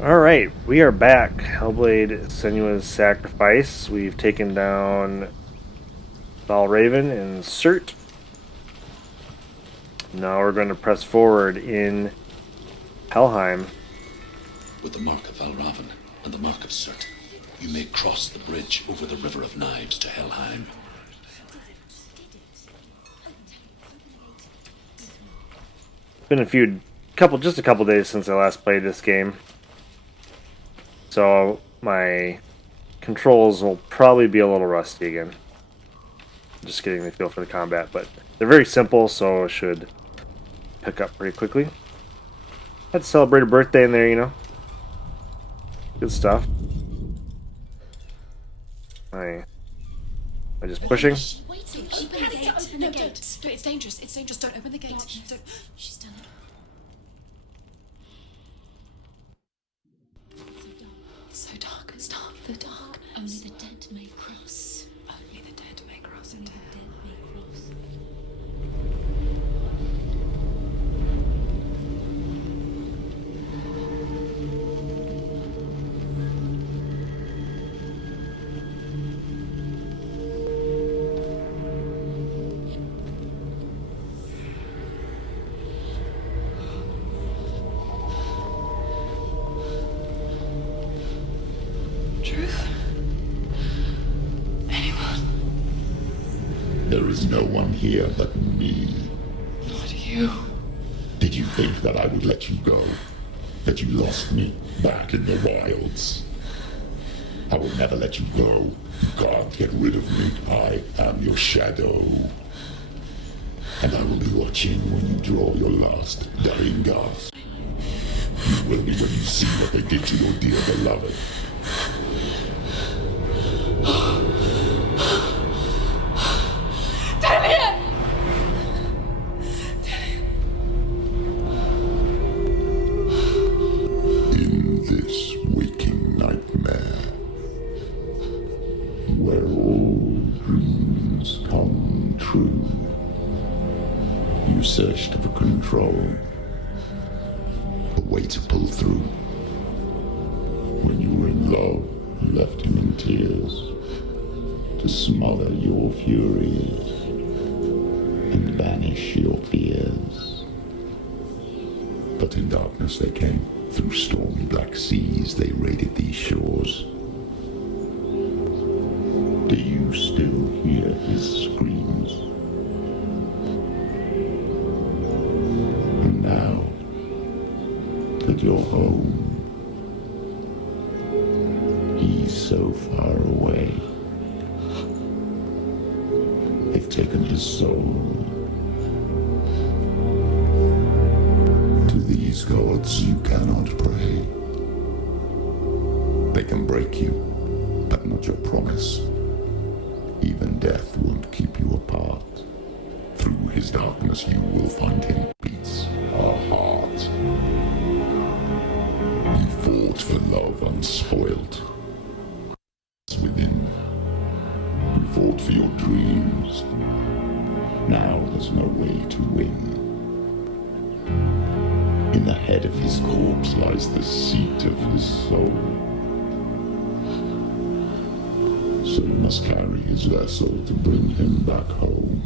Alright, we are back. Hellblade Senua's Sacrifice. We've taken down Raven and Cert. Now we're going to press forward in Helheim. With the mark of Valravan and the mark of Cert, you may cross the bridge over the River of Knives to Helheim. Been just a couple days since I last played this game. So my controls will probably be a little rusty again. Just getting the feel for the combat, but they're very simple, so it should pick up pretty quickly. Had to celebrate a birthday in there, you know. Good stuff. Am I just pushing? Waiting. Open the gate. Open the gate. No, it's dangerous. It's dangerous. Don't open the gate. Don't. She's done it. It's so dark. It's dark. The dark. Only the dead may cross. Only the dead may cross into hell. There is no one here but me. Not you. Did you think that I would let you go? That you lost me back in the wilds? I will never let you go. You can't get rid of me. I am your shadow. And I will be watching when you draw your last dying gasp. You will be when you see what they did to your dear beloved. In this waking nightmare, where all dreams come true, you searched for control, a way to pull through. When you were in love, you left him in tears, to smother your furies and banish your fears. But in darkness they came, through stormy black seas they raided these shores. Do you still hear his screams? And now that you're home, he's so far away. They've taken his soul. To these gods you cannot pray. They can break you, but not your promise. Even death won't keep you apart. Through his darkness you will find him. Beats a heart. You fought for love unspoilt. Within. You fought for your dreams. Now there's no way to win. In the head of his corpse lies the seat of his soul. So you must carry his vessel to bring him back home.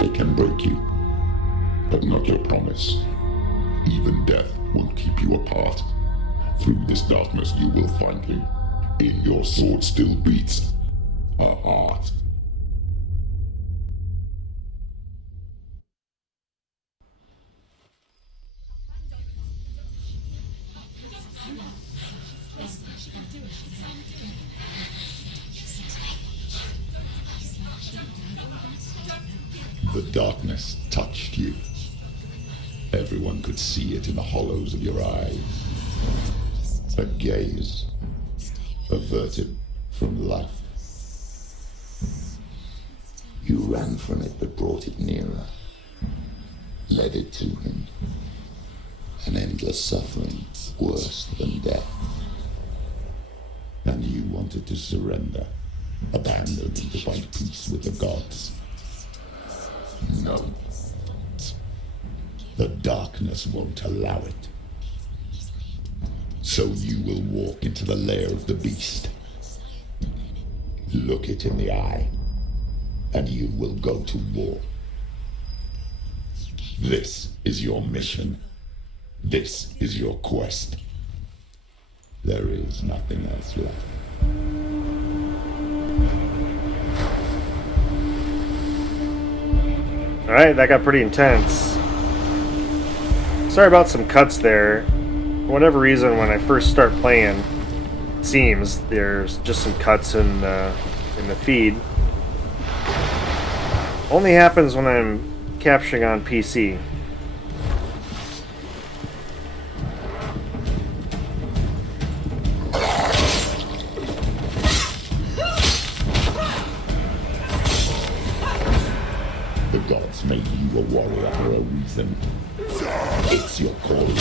They can break you, but not your promise. Even death won't keep you apart. Through this darkness you will find him. In your sword still beats a heart. The darkness touched you. Everyone could see it in the hollows of your eyes. A gaze averted from life. You ran from it but brought it nearer. Led it to him. An endless suffering, worse than death. And you wanted to surrender, abandon and to find peace with the gods. No. The darkness won't allow it. So you will walk into the lair of the beast. Look it in the eye, and you will go to war. This is your mission. This is your quest. There is nothing else left. Alright, that got pretty intense. Sorry about some cuts there. For whatever reason, when I first start playing, it seems there's just some cuts in the feed. Only happens when I'm capturing on PC. The gods made you a warrior for a reason. It's your calling.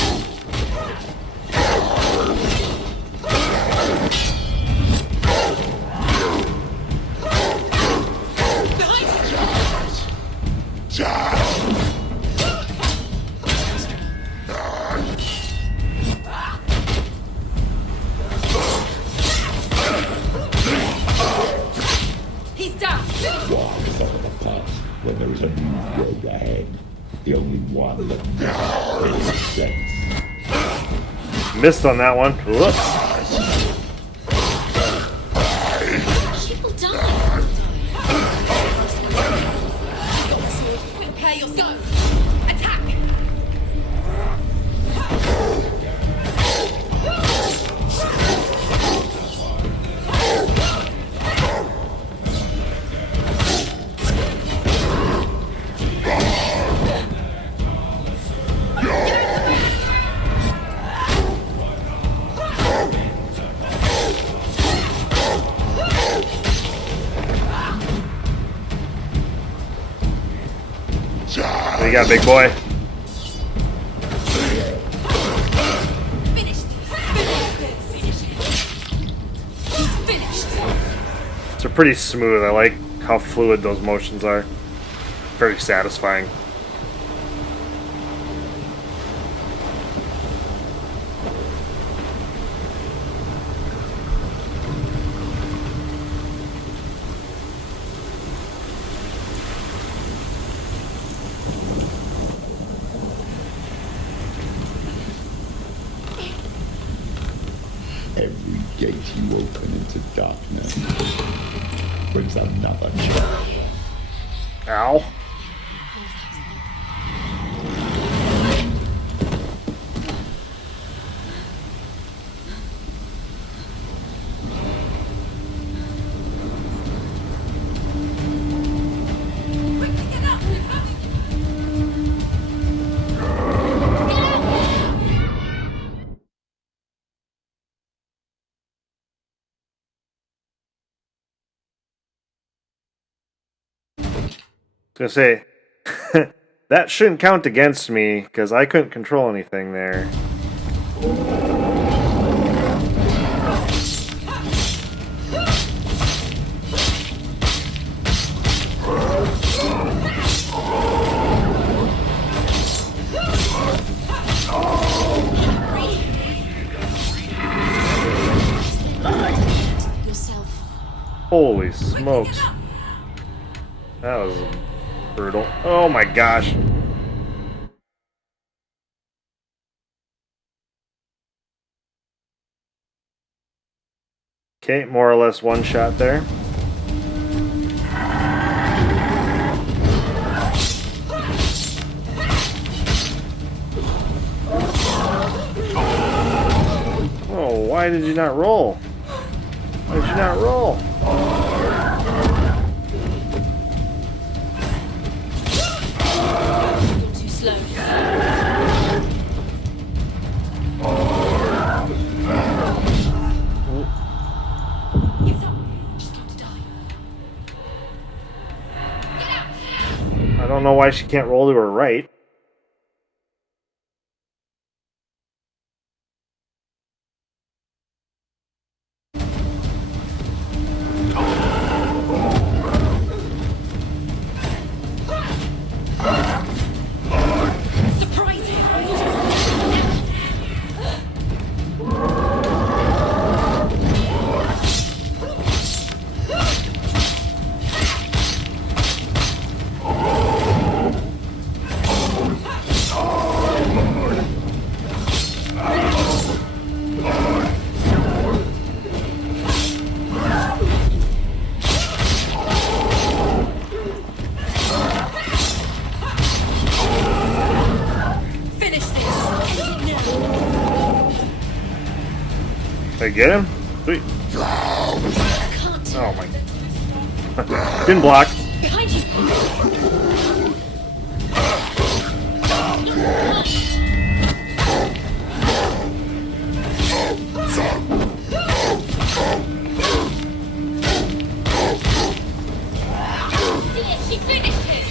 He's down. Why suffer the past when there is a new road ahead? The only one that makes sense. Missed on that one. Whoops. People die. Prepare yourself. Attack. What you got, big boy? Finished. Finished. It's a pretty smooth. I like how fluid those motions are. Very satisfying. Every gate you open into darkness brings another challenge. Ow. I was gonna say that shouldn't count against me because I couldn't control anything there. Yourself. Holy smokes. That was brutal. Oh my gosh. Okay, more or less one shot there. Oh, why did you not roll? Why did you not roll? You're too slow. know why she can't roll to her right. Surprise him! Finish this! Did I get him? Sweet. I can't. Oh my. Didn't block. Behind you! She finished him!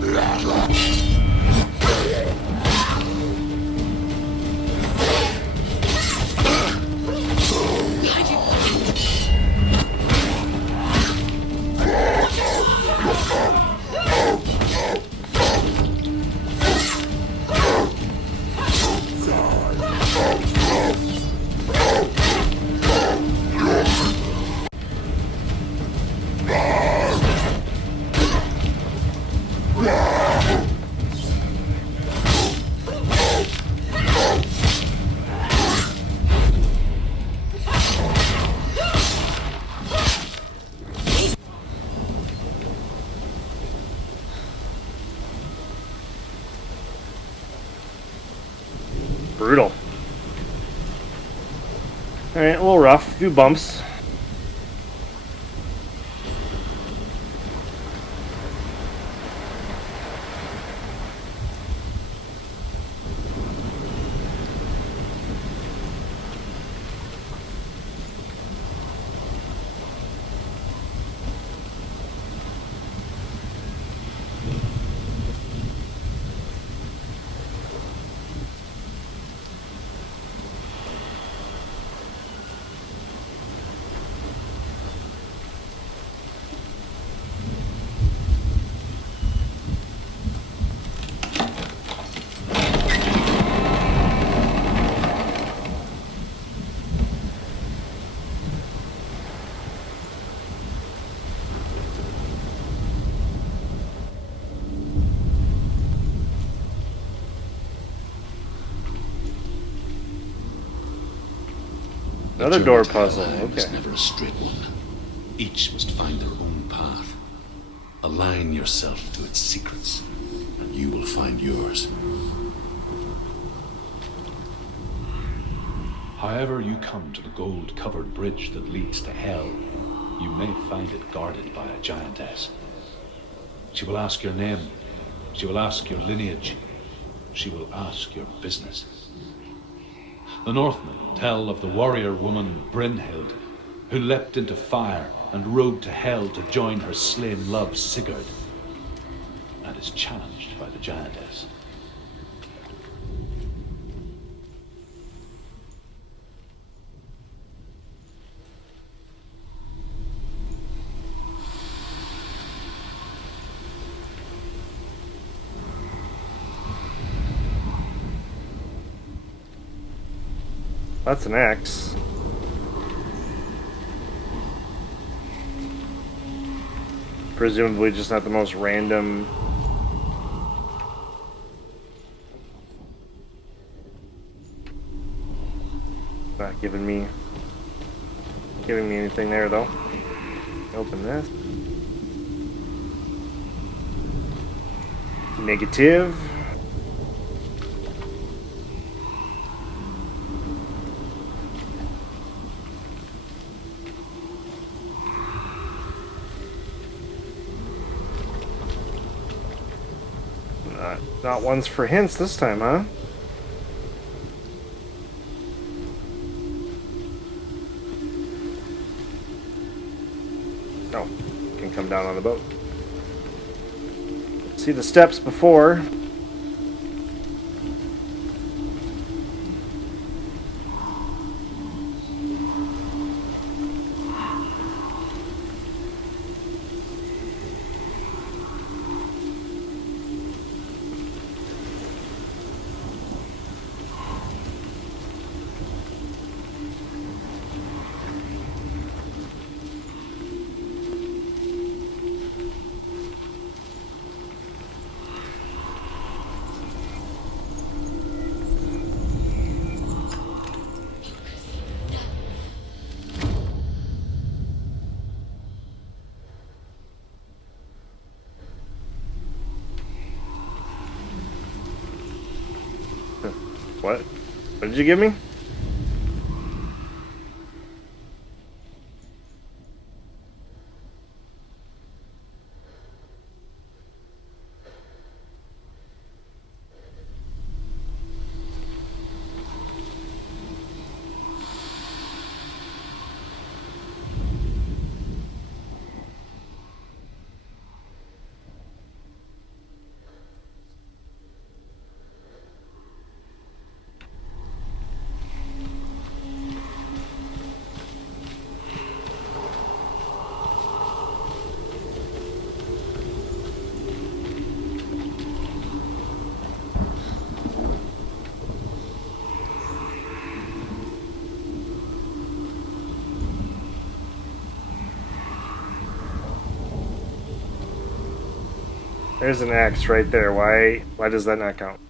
Behind you! Brutal. Alright, a little rough. A few bumps. Another The door journey to puzzle. Helheim is Okay. never a straight one. Each must find their own path. Align yourself to its secrets, and you will find yours. However you come to the gold-covered bridge that leads to Hell, you may find it guarded by a giantess. She will ask your name. She will ask your lineage. She will ask your business. The Northmen tell of the warrior woman Brynhild, who leapt into fire and rode to Hell to join her slain love Sigurd, and is challenged by the giantess. That's an axe. Presumably just not the most random. Not giving me anything there though. Open this. Negative. Not ones for hints this time, huh? No. Can come down. down on the boat. See the steps before. What? What did you give me? There's an axe right there. Why does that not count?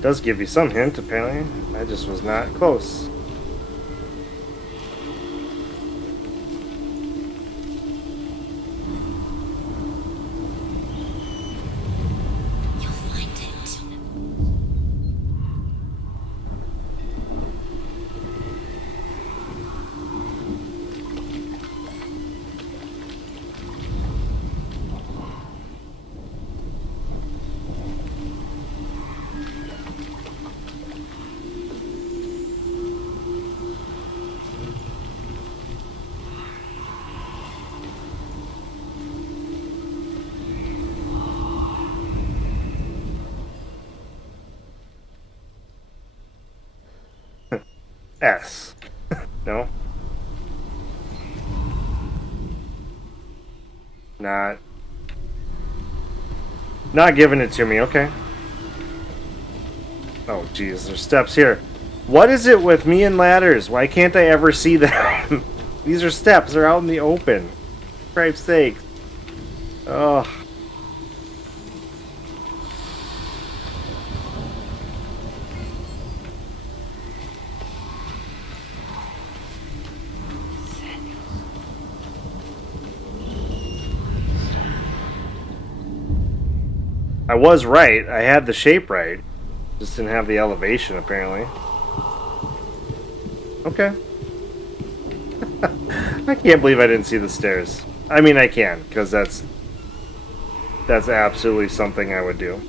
Does give you some hint, apparently. I just was not close. You'll find it. S. No? Not giving it to me, okay. Oh geez, there's steps here. What is it with me and ladders? Why can't I ever see them? These are steps, they're out in the open. For Christ's sake. Oh. I was right. I had the shape right. Just didn't have the elevation, apparently. Okay. I can't believe I didn't see the stairs. I mean, I can, because that's absolutely something I would do.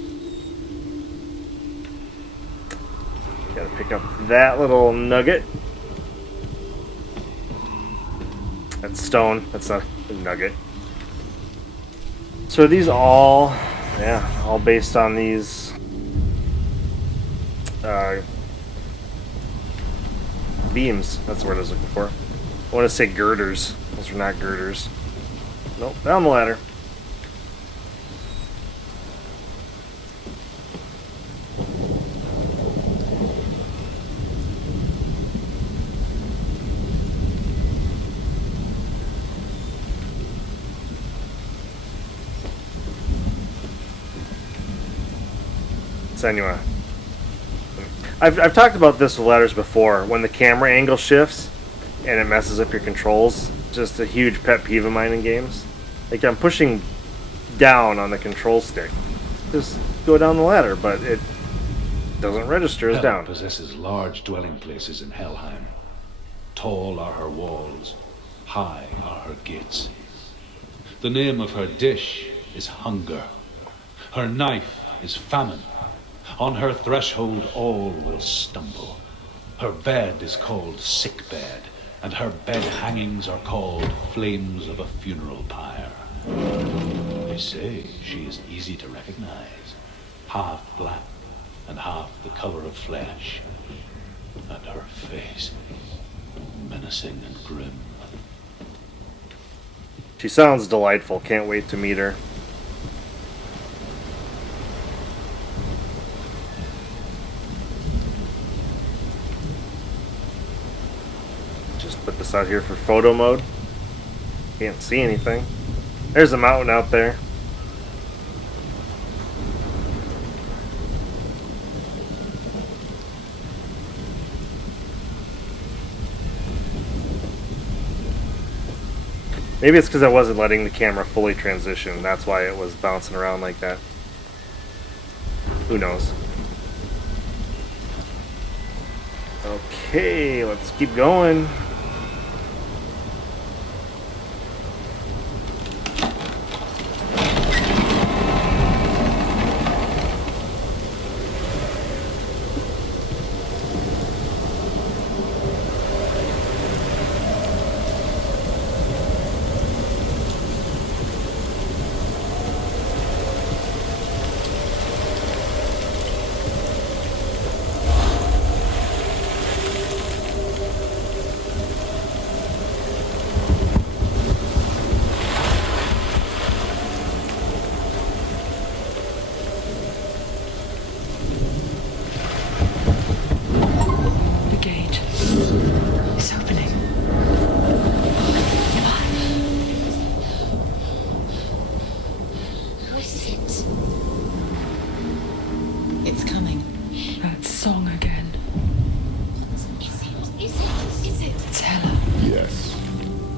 Gotta pick up that little nugget. That's stone. That's not a nugget. So are these all... Yeah, all based on these beams. That's the word I was looking for. I want to say girders. Those are not girders. Nope, down the ladder. Senua. I've talked about this with ladders before. When the camera angle shifts and it messes up your controls, just a huge pet peeve of mine in games. Like I'm pushing down on the control stick, just go down the ladder, but it doesn't register as Hell down. possesses large dwelling places in Helheim. Tall are her walls, high are her gates. The name of her dish is hunger. Her knife is famine. On her threshold all will stumble. Her bed is called sick bed, and her bed hangings are called flames of a funeral pyre. They say she is easy to recognize, half black and half the color of flesh, and her face menacing and grim. She sounds delightful. Can't wait to meet her. Just put this out here for photo mode. Can't see anything. There's a mountain out there. Maybe it's because I wasn't letting the camera fully transition. That's why it was bouncing around like that. Who knows? Okay, let's keep going.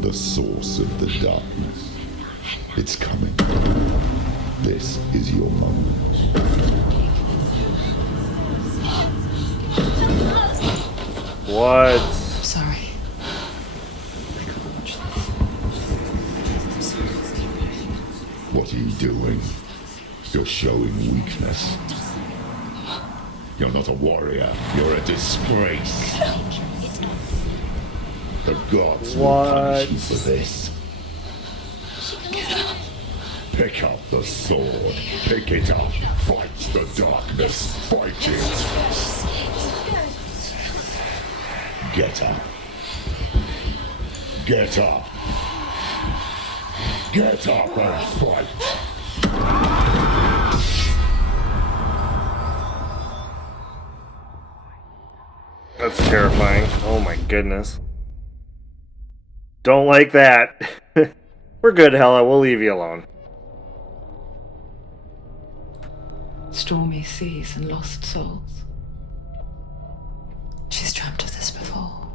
The source of the darkness. It's coming. This is your moment. What? Sorry. What are you doing? You're showing weakness. You're not a warrior. You're a disgrace. The gods will punish you for this. Pick up the sword. Pick it up. Fight the darkness. Fight it. Get up. Get up. Get up and fight. That's terrifying. Oh my goodness. Don't like that. We're good, Hella. We'll leave you alone. Stormy seas and lost souls. She's dreamt of this before.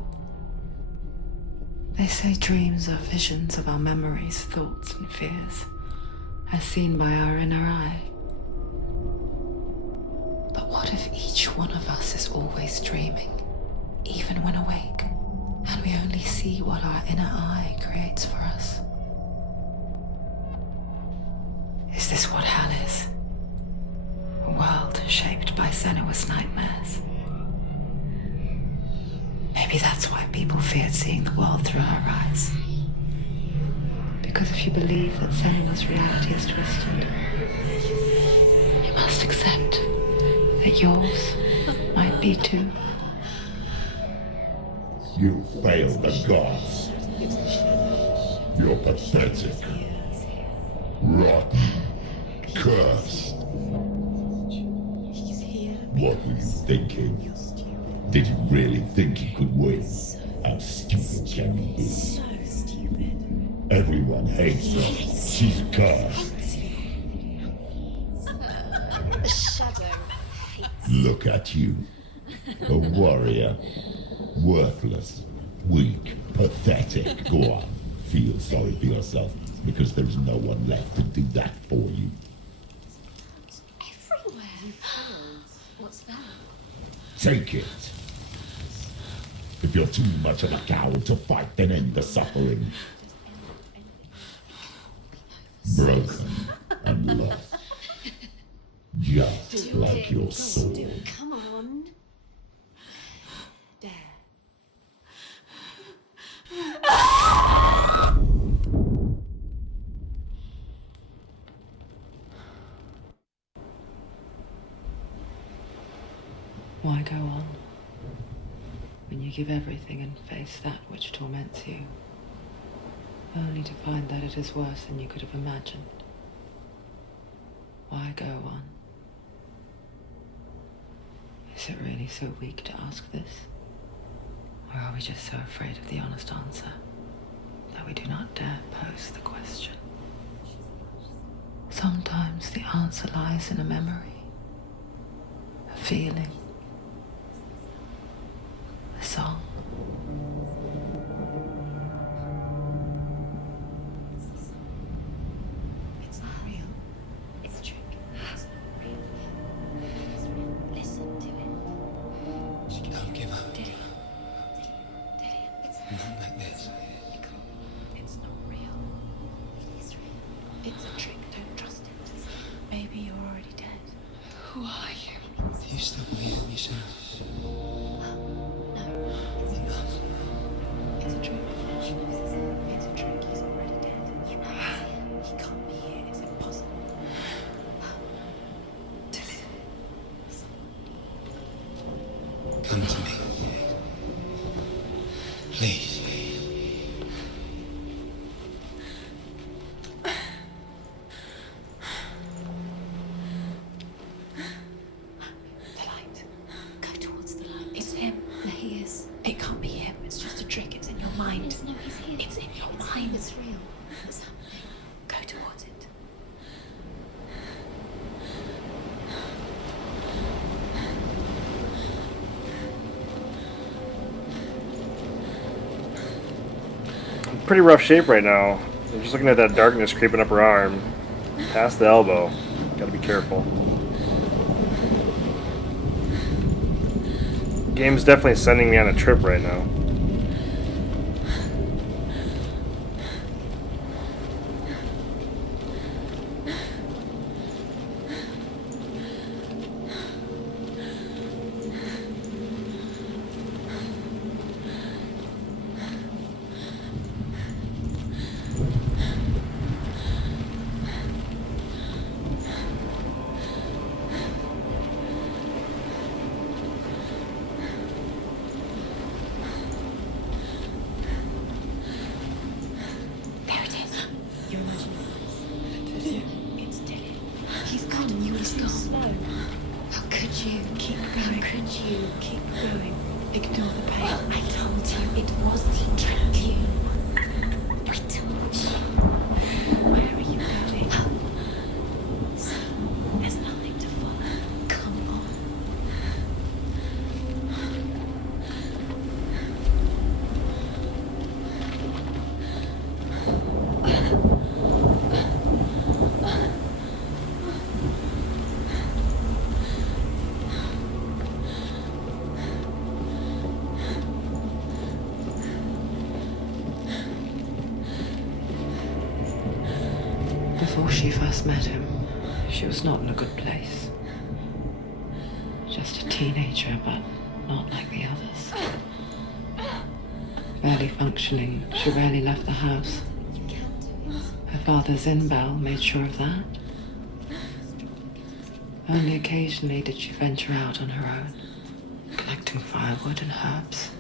They say dreams are visions of our memories, thoughts, and fears, as seen by our inner eye. But what if each one of us is always dreaming, even when awake, and we only see what our inner eye creates for us? Is this what hell is? A world shaped by Senua's nightmares. Maybe that's why people feared seeing the world through her eyes. Because if you believe that Senua's reality is twisted, you must accept that yours might be too. You failed the gods. You're pathetic. Rotten. Cursed. What were you thinking? Did you really think you could win? How stupid can you be? So stupid. Everyone hates her. She's cursed. The shadow. Look at you. A warrior. Worthless. Weak. Pathetic. Go on. Feel sorry for yourself, because there's no one left to do that for you. Everywhere. You failed. What's that? Take it. If you're too much of a coward to fight, then end the suffering. broken and lost. Just like your soul. Come on. Dare. Why go on when you give everything and face that which torments you, only to find that it is worse than you could have imagined? Why go on? Is it really so weak to ask this? Or are we just so afraid of the honest answer that we do not dare pose the question? Sometimes the answer lies in a memory, a feeling, a song. It's not real. It's a trick. It's not real. It is real. Listen to it. Don't give up. Did it? Did it? It's Not like this. it can't. It's not real. It is real. It's a trick. Don't trust it. Maybe you're already dead. Who are you? Do you still believe in yourself? No. It's not. It's a trick. It's a trick. He's already dead. He can't be here. It's impossible. Come to me. Please. The light. Go towards the light. It's him. There he is. It can't be him. It's just a trick. It's in your mind. No, he's here. It's in your mind. It's real. What's happening? Go towards it. Pretty rough shape right now. I'm just looking at that darkness creeping up her arm. Past the elbow. Gotta be careful. Game's definitely sending me on a trip right now. There it is. You're imagining. It's Dilly. He's gone. He's gone. Slow. How could you? Keep going. How could you? Keep going. Ignore the pain. I told you it was the trick. You. I told you. Where are you going? See, there's nothing to follow. Come on. Before she first met him, she was not in a good place. Just a teenager, but not like the others. Barely functioning, she rarely left the house. You can do it. Her father's in-bell made sure of that. Only occasionally did she venture out on her own, collecting firewood and herbs.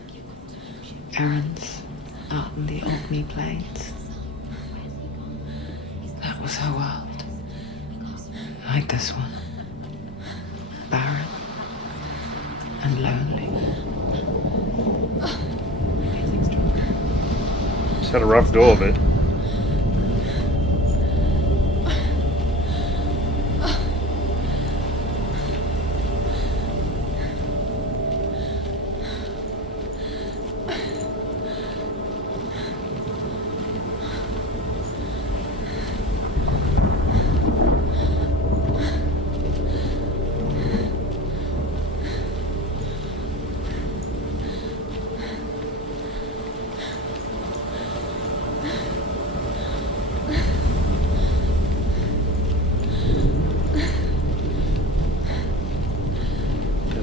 Errands out in the Orkney Plains. That was her world. Like this one. Barren and lonely. Just had a rough go of it.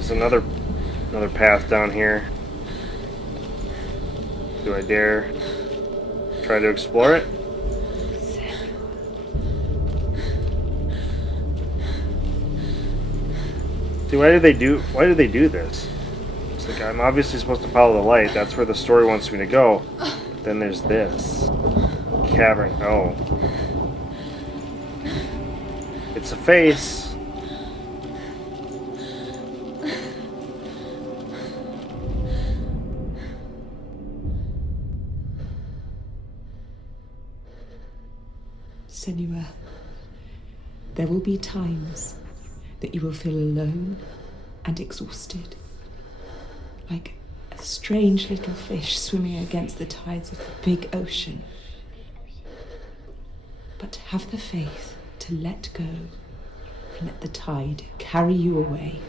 There's another path down here. Do I dare try to explore it? See, why did they do this? It's like, I'm obviously supposed to follow the light. That's where the story wants me to go. But then there's this cavern. Oh, it's a face. Senua, there will be times that you will feel alone and exhausted, like a strange little fish swimming against the tides of the big ocean. But have the faith to let go and let the tide carry you away.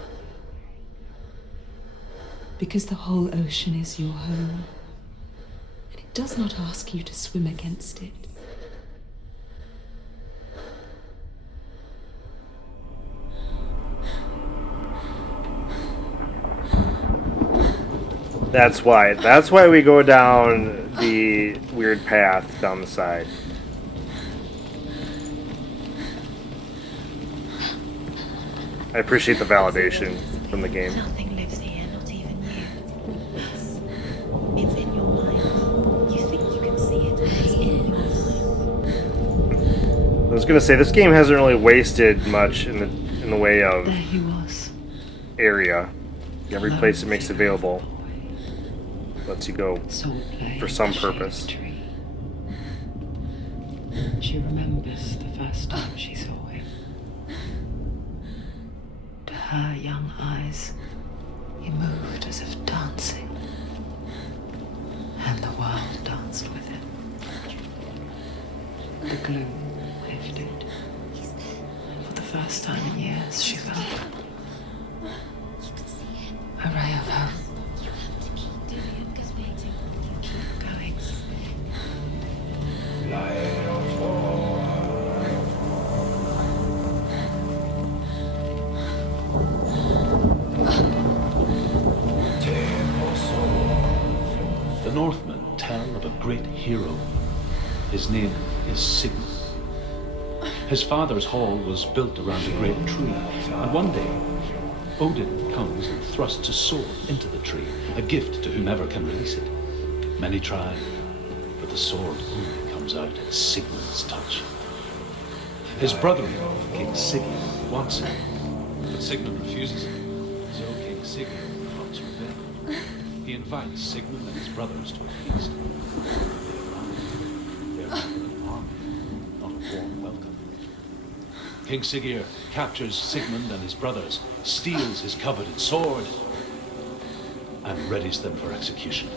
Because the whole ocean is your home, and it does not ask you to swim against it. That's why. That's why we go down the weird path down the side. I appreciate the validation from the game. Nothing lives here, not even you. It's in your mind. You think you can see it, but it's in your mind. I was gonna say, this game hasn't really wasted much in the way of There he was. area. Every place it makes available lets you go for some purpose. She remembers the first time she saw him. To her young eyes, he moved as if dancing, and the world danced with him. The gloom lifted. For the first time in years, she felt a ray of hope. The Northmen tell of a great hero. His name is Sigmund. His father's hall was built around a great tree, and one day Odin comes and thrusts a sword into the tree, a gift to whomever can release it. Many try, but the sword only comes out at Sigmund's touch. His brother-in-law, King Sigurd, wants it, but Sigmund refuses it. So King Sigurd wants revenge. He invites Sigmund and his brothers to a feast. They arrive with an army, not a warm welcome. King Sigurd captures Sigmund and his brothers, steals his coveted sword, and readies them for execution.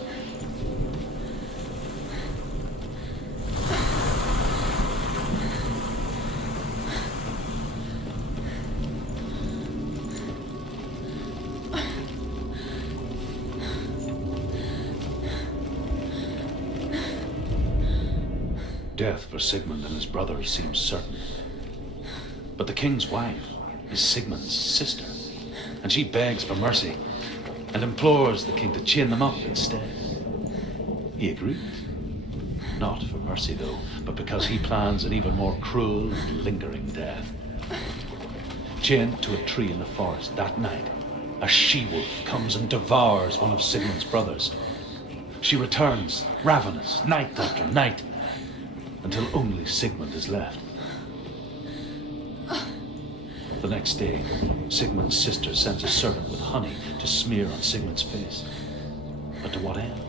Death for Sigmund and his brothers seems certain. But the king's wife is Sigmund's sister, and she begs for mercy and implores the king to chain them up instead. He agrees. Not for mercy, though, but because he plans an even more cruel and lingering death. Chained to a tree in the forest that night, a she-wolf comes and devours one of Sigmund's brothers. She returns, ravenous, night after night, until only Sigmund is left. The next day, Sigmund's sister sends a servant with honey to smear on Sigmund's face. But to what end?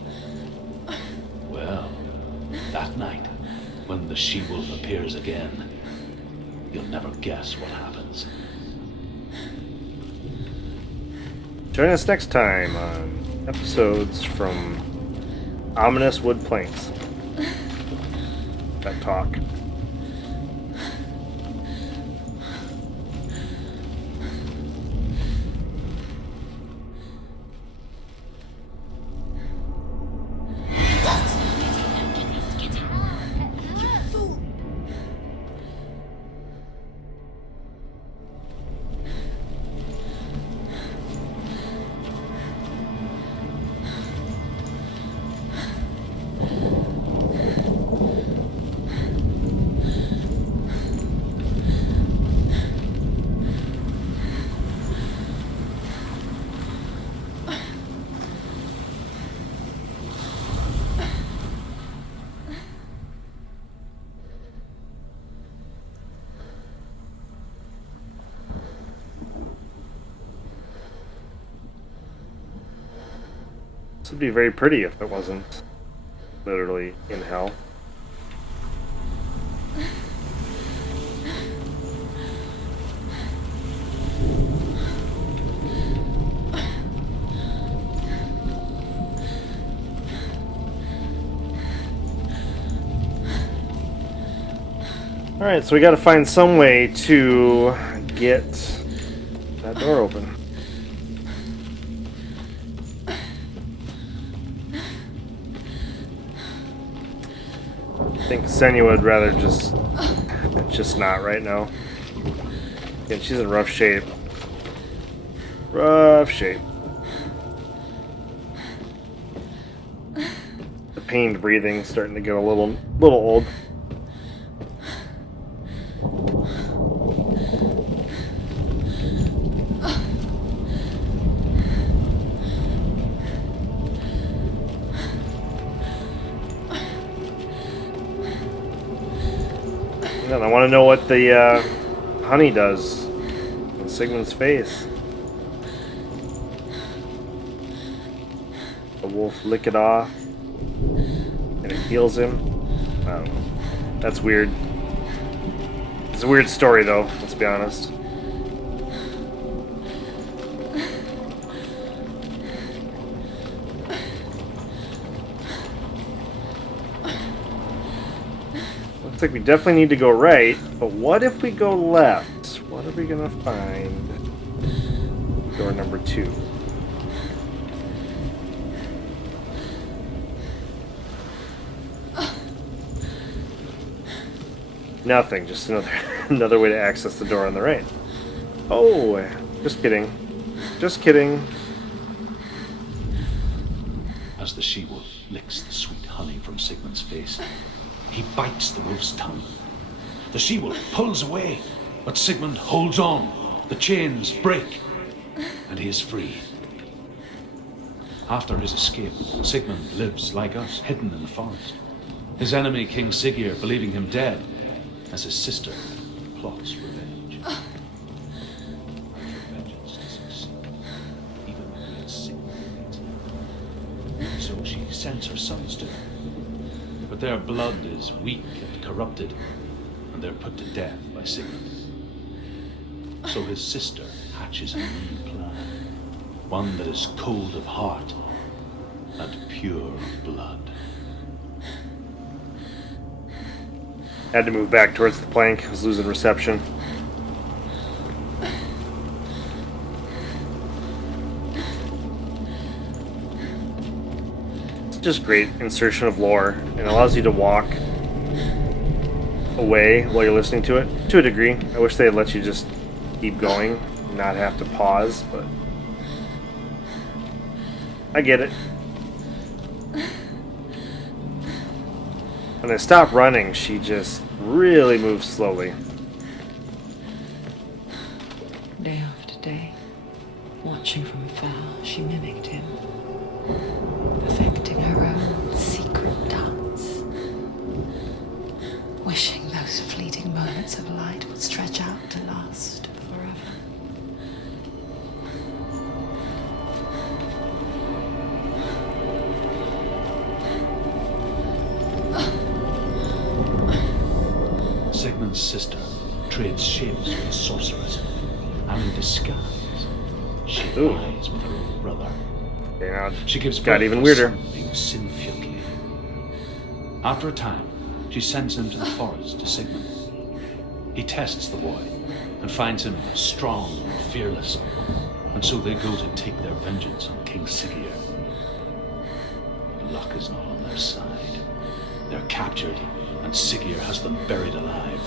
Well, that night, when the she-wolf appears again, you'll never guess what happens. Join us next time on episodes from Ominous Wood Planks that talk. This would be very pretty if it wasn't literally in hell. Alright, so we gotta find some way to get that door open. I think Senua would rather just not right now. Again, she's in rough shape. Rough shape. The pained breathing starting to get a little old. And I want to know what the honey does in Sigmund's face. The wolf lick it off, and it heals him. I don't know. That's weird. It's a weird story, though. Let's be honest. Looks like we definitely need to go right, but what if we go left? What are we gonna find? Door number 2. Nothing, just another way to access the door on the right. Oh, just kidding. Just kidding. As the she-wolf licks the sweet honey from Sigmund's face, he bites the wolf's tongue. The she-wolf pulls away, but Sigmund holds on. The chains break, and he is free. After his escape, Sigmund lives like us, hidden in the forest. His enemy, King Siggeir, believing him dead, as his sister plots revenge. And for vengeance to succeed, even when it's Sigmund. So she sends her sons to him. But their blood is weak and corrupted, and they're put to death by Sigmund. So his sister hatches a new plan, one that is cold of heart and pure of blood. Had to move back towards the plank. I was losing reception. It's just great insertion of lore. It allows you to walk away while you're listening to it. To a degree. I wish they'd let you just keep going and not have to pause, but I get it. When I stop running, she just really moves slowly. Day after day, watching from afar, she mimicked him, perfecting her own secret dance, wishing those fleeting moments of light would stretch out to last forever. Sigmund's sister trades shapes with a sorceress, and in disguise, she lies with her own brother. Okay, now She gives got birth even to a weirder. son named Sinfjotli. After a time, she sends him to the forest to Sigmund. He tests the boy and finds him strong and fearless, and so they go to take their vengeance on King Siggeir. But luck is not on their side. They're captured, and Siggeir has them buried alive.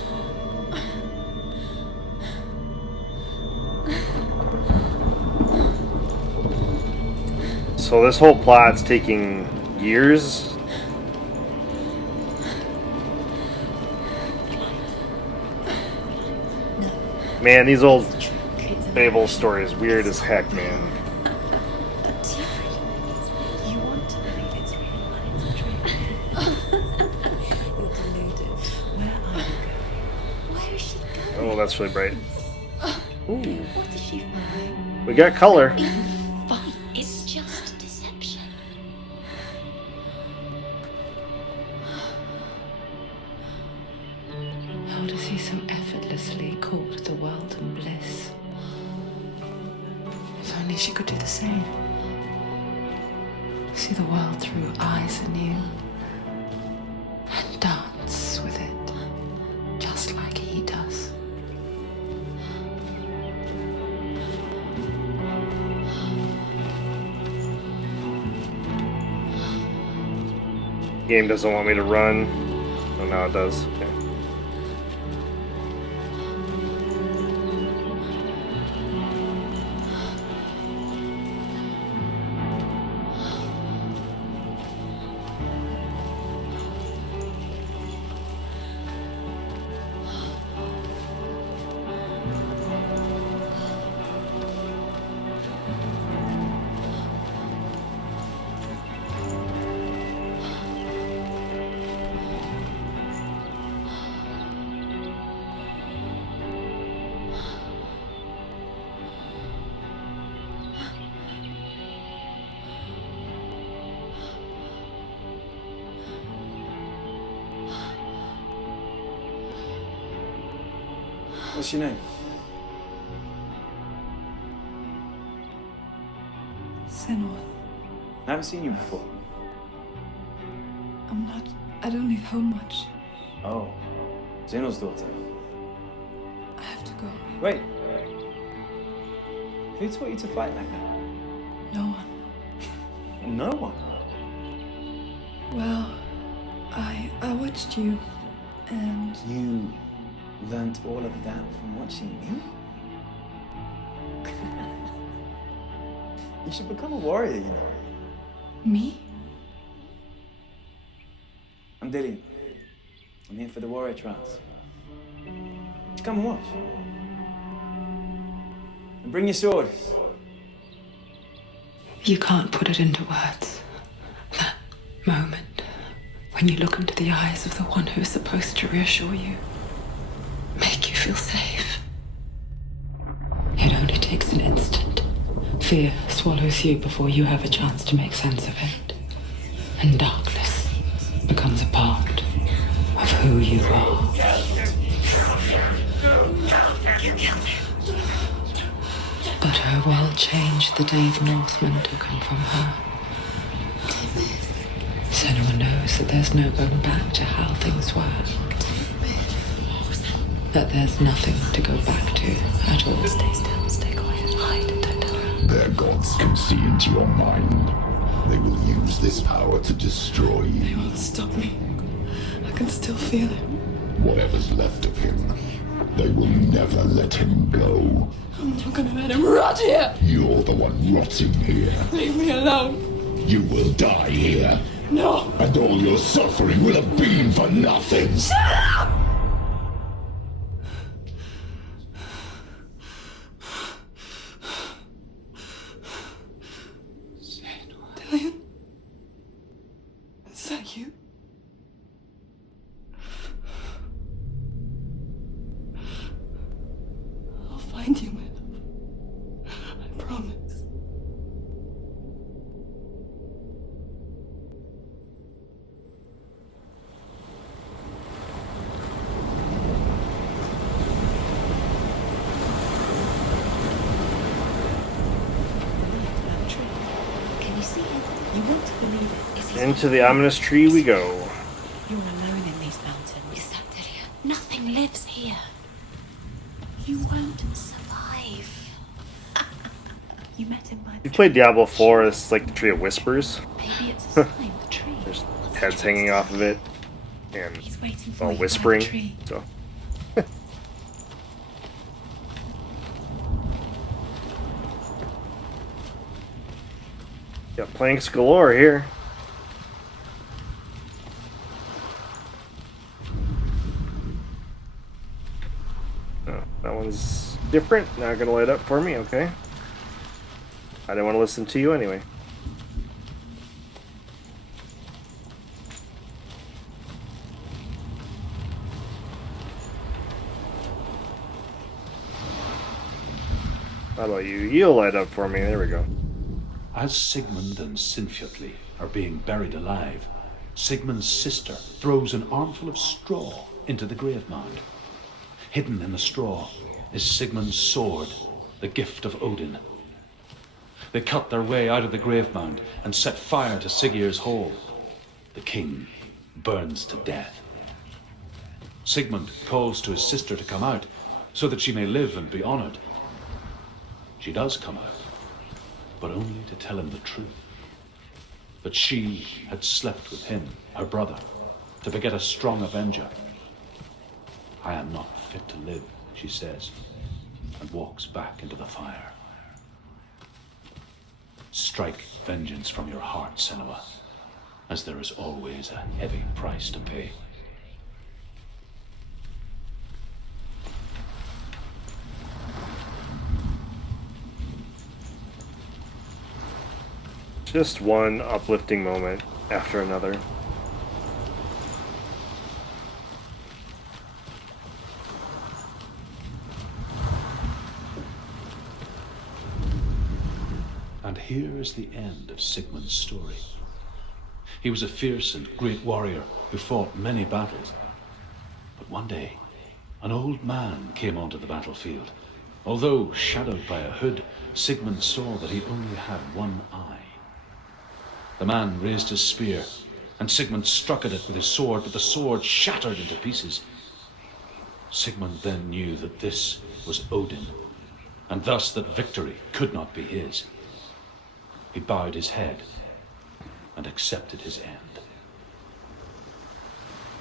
So this whole plot's taking years. Man, these old Fable stories weird as heck, man. You want to believe it's real, but it's a trick. You're deluded. Where are you going? Where is she going? Oh, that's really bright. Ooh, What is she find? we got color. Even fine. It's just deception. only she could do the same. See the world through eyes anew and dance with it, just like he does. Game doesn't want me to run. Oh, now it does. Okay. What's your name? Senua. I haven't seen you before. I don't leave home much. Oh, Zeno's daughter. I have to go. Wait. Who taught you to fight like that? No one. No one. Well, I watched you, and You learnt all of that from watching me? You should become a warrior, you know. me? I'm Dillian. I'm here for the warrior trials. Just come and watch. And bring your sword. You can't put it into words. That moment when you look into the eyes of the one who is supposed to reassure you, make you feel safe. It only takes an instant. Fear swallows you before you have a chance to make sense of it. And darkness becomes a part of who you are. But her world changed the day the Northmen took him from her. Senua knows that there's no going back to how things were. That there's nothing to go back to at all. Stay still, stay quiet, hide, don't tell her. Their gods can see into your mind. They will use this power to destroy They you. won't stop me. I can still feel it. Whatever's left of him, they will never let him go. I'm not gonna let him rot here. You're the one rotting here. Leave me alone. You will die here. No. And all your suffering will have been for nothing. Shut up! Dillian? Is that you? I'll find you, my love. I promise. Can you see it? You want to believe it. Is it Into the ominous tree we go. You're alone in these mountains. Is that Dillian? Nothing lives here. You won't survive. You met him by the You played Diablo 4, it's like the Tree of Whispers. Maybe it's a sign, the tree. There's heads hanging off of it, and He's waiting for all you by whispering. the tree. So, got planks galore here. Oh, that one's different. Not gonna light up for me. Okay. I didn't want to listen to you anyway. How about you? You'll light up for me. There we go. As Sigmund and Sinfjotli are being buried alive, Sigmund's sister throws an armful of straw into the grave mound. Hidden in the straw is Sigmund's sword, the gift of Odin. They cut their way out of the grave mound and set fire to Siggeir's hall. The king burns to death. Sigmund calls to his sister to come out so that she may live and be honored. She does come out, but only to tell him the truth. That she had slept with him, her brother, to beget a strong avenger. I am not fit to live, she says, and walks back into the fire. Strike vengeance from your heart, Senua, as there is always a heavy price to pay. Just one uplifting moment after another. And here is the end of Sigmund's story. He was a fierce and great warrior who fought many battles. But one day, an old man came onto the battlefield. Although shadowed by a hood, Sigmund saw that he only had one eye. The man raised his spear, and Sigmund struck at it with his sword, but the sword shattered into pieces. Sigmund then knew that this was Odin, and thus that victory could not be his. He bowed his head and accepted his end.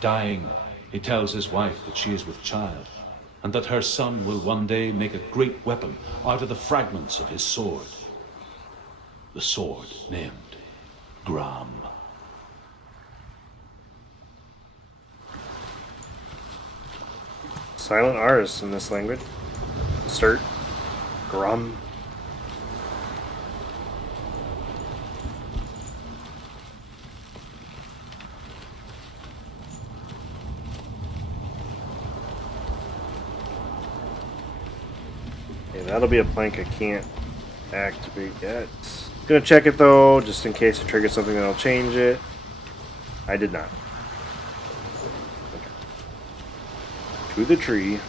Dying, he tells his wife that she is with child, and that her son will one day make a great weapon out of the fragments of his sword. The sword named Gram. Silent R's in this language. Sturt. Grum. Okay, that'll be a plank I can't activate yet. Gonna check it though, just in case it triggers something that'll change it. I did not. Okay. To the tree.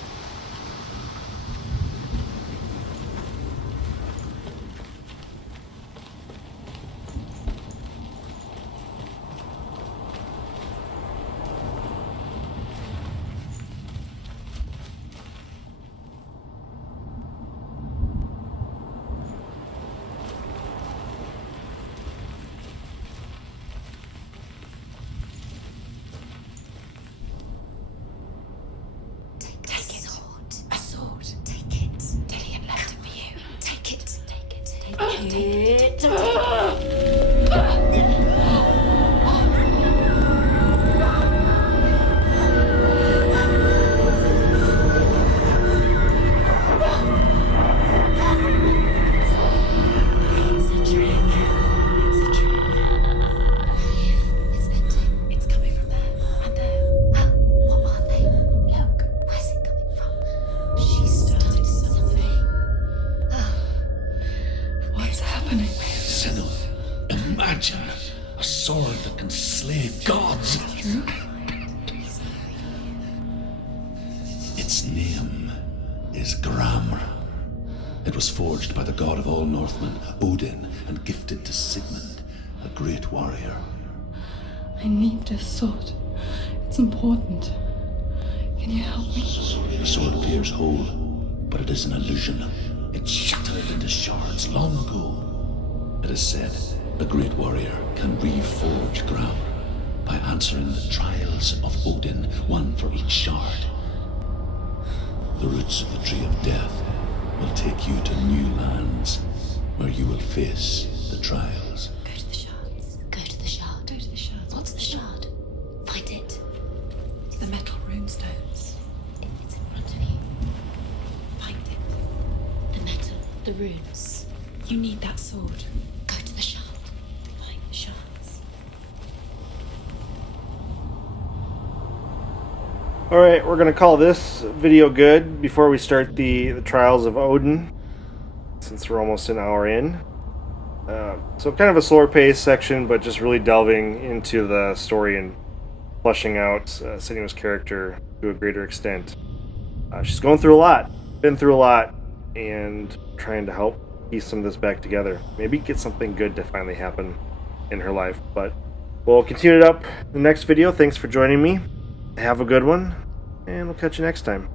Its name is Gram. It was forged by the god of all Northmen, Odin, and gifted to Sigmund, a great warrior. I need this sword. It's important. Can you help me? The sword appears whole, but it is an illusion. It shattered into shards long ago. It is said a great warrior can reforge Gram by answering the trials of Odin, one for each shard. The roots of the Tree of Death will take you to new lands where you will face the trials. Go to the shards. Go to the shard. Go to the shards. What's the shard? Find it. It's the metal runestones. It's in front of you. Find it. The metal. The runes. You need that sword. Go to the shard. Find the shards. Alright, we're going to call this video good before we start the Trials of Odin, since we're almost an hour in. So kind of a slower pace section, but just really delving into the story and fleshing out Senua's character to a greater extent. She's going through a lot, been through a lot, and trying to help piece some of this back together. Maybe get something good to finally happen in her life. But we'll continue it up in the next video. Thanks for joining me. Have a good one, and we'll catch you next time.